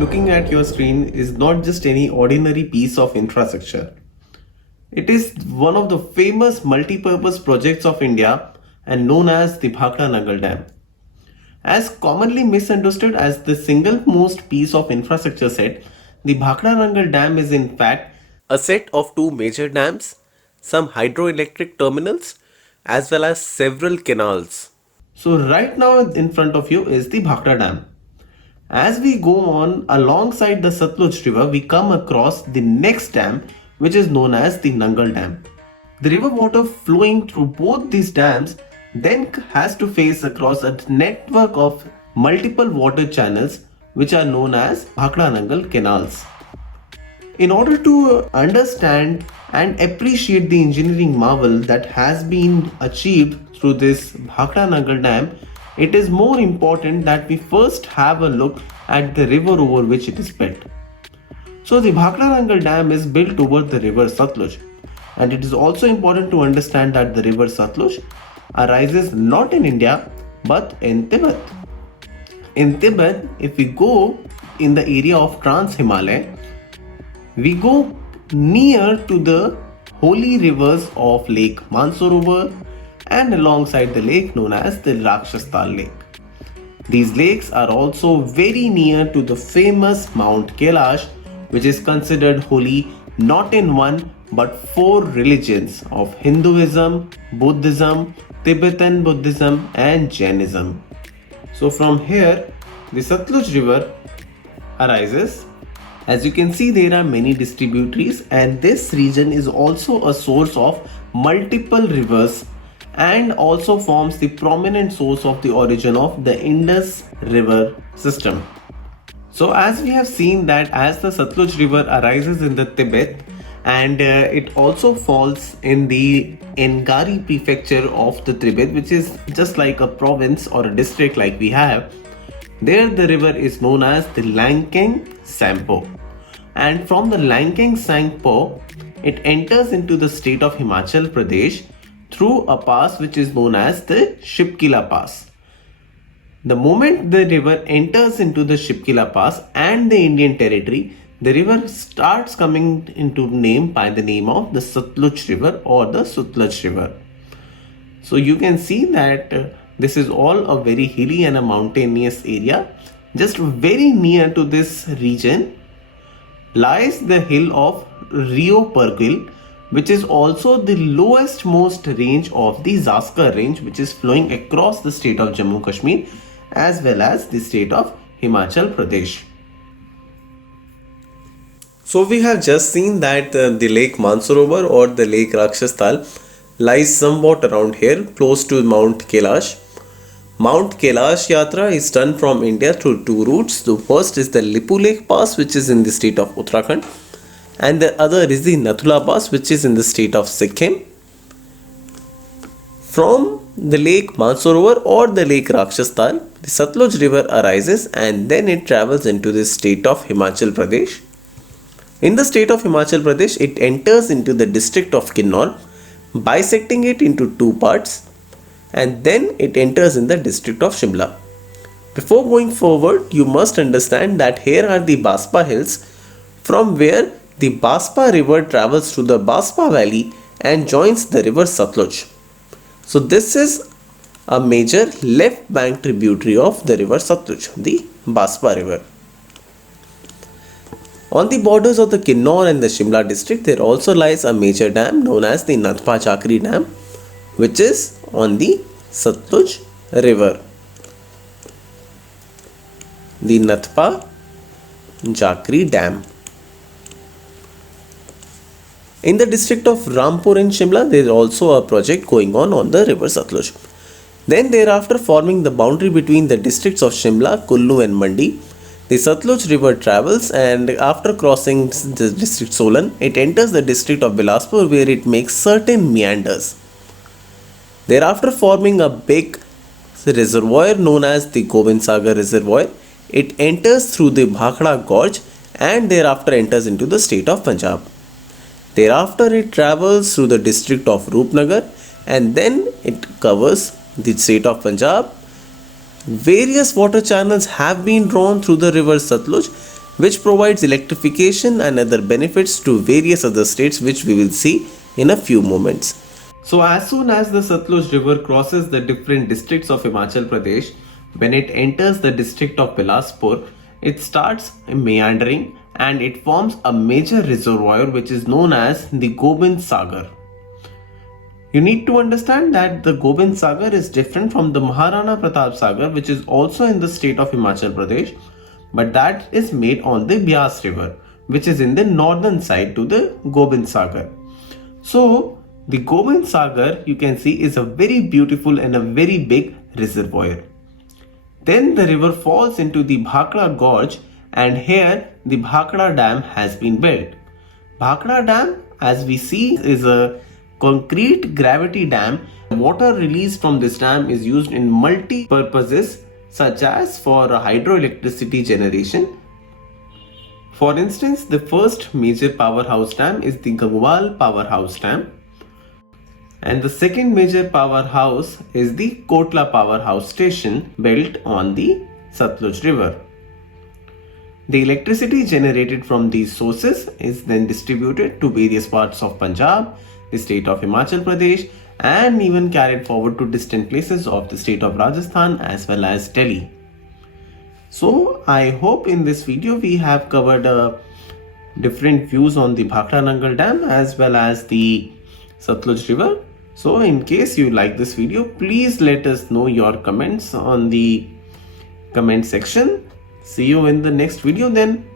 looking at your screen is not just any ordinary piece of infrastructure. It is one of the famous multi-purpose projects of India and known as the Bhakra Nangal Dam. As commonly misunderstood as the single most piece of infrastructure set, the Bhakra Nangal Dam is in fact a set of two major dams, some hydroelectric terminals, as well as several canals. So right now in front of you is the Bhakra Dam. As we go on alongside the Satluj river, we come across the next dam, which is known as the Nangal Dam. The river water flowing through both these dams then has to face across a network of multiple water channels, which are known as Bhakra Nangal canals. In order to understand and appreciate the engineering marvel that has been achieved through this Bhakra Nangal Dam, it is more important that we first have a look at the river over which it is built. So the Bhakra Nangal Dam is built over the river Satluj, and it is also important to understand that the river Satluj arises not in India but in Tibet. In Tibet, if we go in the area of Trans Himalaya, we go near to the holy rivers of Lake Mansarovar and alongside the lake known as the Rakshastal Lake. These lakes are also very near to the famous Mount Kailash, which is considered holy not in one but four religions of Hinduism, Buddhism, Tibetan Buddhism and Jainism. So from here, the Satluj river arises. As you can see, there are many distributaries, and this region is also a source of multiple rivers and also forms the prominent source of the origin of the Indus River system. So as we have seen that as the Satluj river arises in the Tibet, and it also falls in the Engari prefecture of the Tibet, which is just like a province or a district like we have. There the river is known as the Langkang Sampo, and from the Langkang Sampo it enters into the state of Himachal Pradesh through a pass which is known as the Shipkila Pass. The moment the river enters into the Shipkila Pass and the Indian territory, the river starts coming into name by the name of the Satluj river or the Sutlej river. So you can see that this is all a very hilly and a mountainous area. Just very near to this region lies the hill of Rio Pergil, which is also the lowest most range of the Zaskar range, which is flowing across the state of Jammu Kashmir as well as the state of Himachal Pradesh. So we have just seen that the lake Mansarovar or the lake Rakshastal lies somewhat around here close to Mount Kailash. Mount Kailash Yatra is done from India through two routes. The first is the Lipu Lake Pass, which is in the state of Uttarakhand, and the other is the Nathula Pass, which is in the state of Sikkim. From the lake Mansarovar or the lake Rakshastal, the Satluj river arises and then it travels into the state of Himachal Pradesh. In the state of Himachal Pradesh, it enters into the district of Kinnaur, bisecting it into two parts, and then it enters in the district of Shimla. Before going forward, you must understand that here are the Baspa hills, from where the Baspa river travels through the Baspa valley and joins the river Satluj. So this is a major left bank tributary of the river Satluj, the Baspa river. On the borders of the Kinnaur and the Shimla district, there also lies a major dam known as the Nathpa Chakri Dam, which is on the Satluj river. The Nathpa Chakri Dam. In the district of Rampur in Shimla, there is also a project going on the river Satluj. Then thereafter, forming the boundary between the districts of Shimla, Kullu and Mandi, the Satluj river travels, and after crossing the district Solan, it enters the district of Bilaspur, where it makes certain meanders. Thereafter, forming a big reservoir known as the Gobind Sagar Reservoir, it enters through the Bhakra Gorge and thereafter enters into the state of Punjab. Thereafter, it travels through the district of Roopnagar and then it covers the state of Punjab. Various water channels have been drawn through the river Satluj, which provides electrification and other benefits to various other states, which we will see in a few moments. So as soon as the Satluj river crosses the different districts of Himachal Pradesh, when it enters the district of Bilaspur, it starts meandering and it forms a major reservoir which is known as the Gobind Sagar. You need to understand that the Gobind Sagar is different from the Maharana Pratap Sagar, which is also in the state of Himachal Pradesh, but that is made on the Byas river, which is in the northern side to the Gobind Sagar. So the Gobind Sagar, you can see, is a very beautiful and a very big reservoir. Then the river falls into the Bhakra Gorge, and here the Bhakra Dam has been built. Bhakra Dam, as we see, is a concrete gravity dam. Water released from this dam is used in multi-purposes such as for hydroelectricity generation. For instance, the first major powerhouse dam is the Gangwal Powerhouse Dam, and the second major powerhouse is the Kotla Powerhouse Station built on the Satluj River. The electricity generated from these sources is then distributed to various parts of Punjab, the state of Himachal Pradesh, and even carried forward to distant places of the state of Rajasthan as well as Delhi. So I hope in this video we have covered different views on the Bhakra Nangal Dam as well as the Satluj River. So in case you like this video, please let us know your comments on the comment section. See you in the next video then.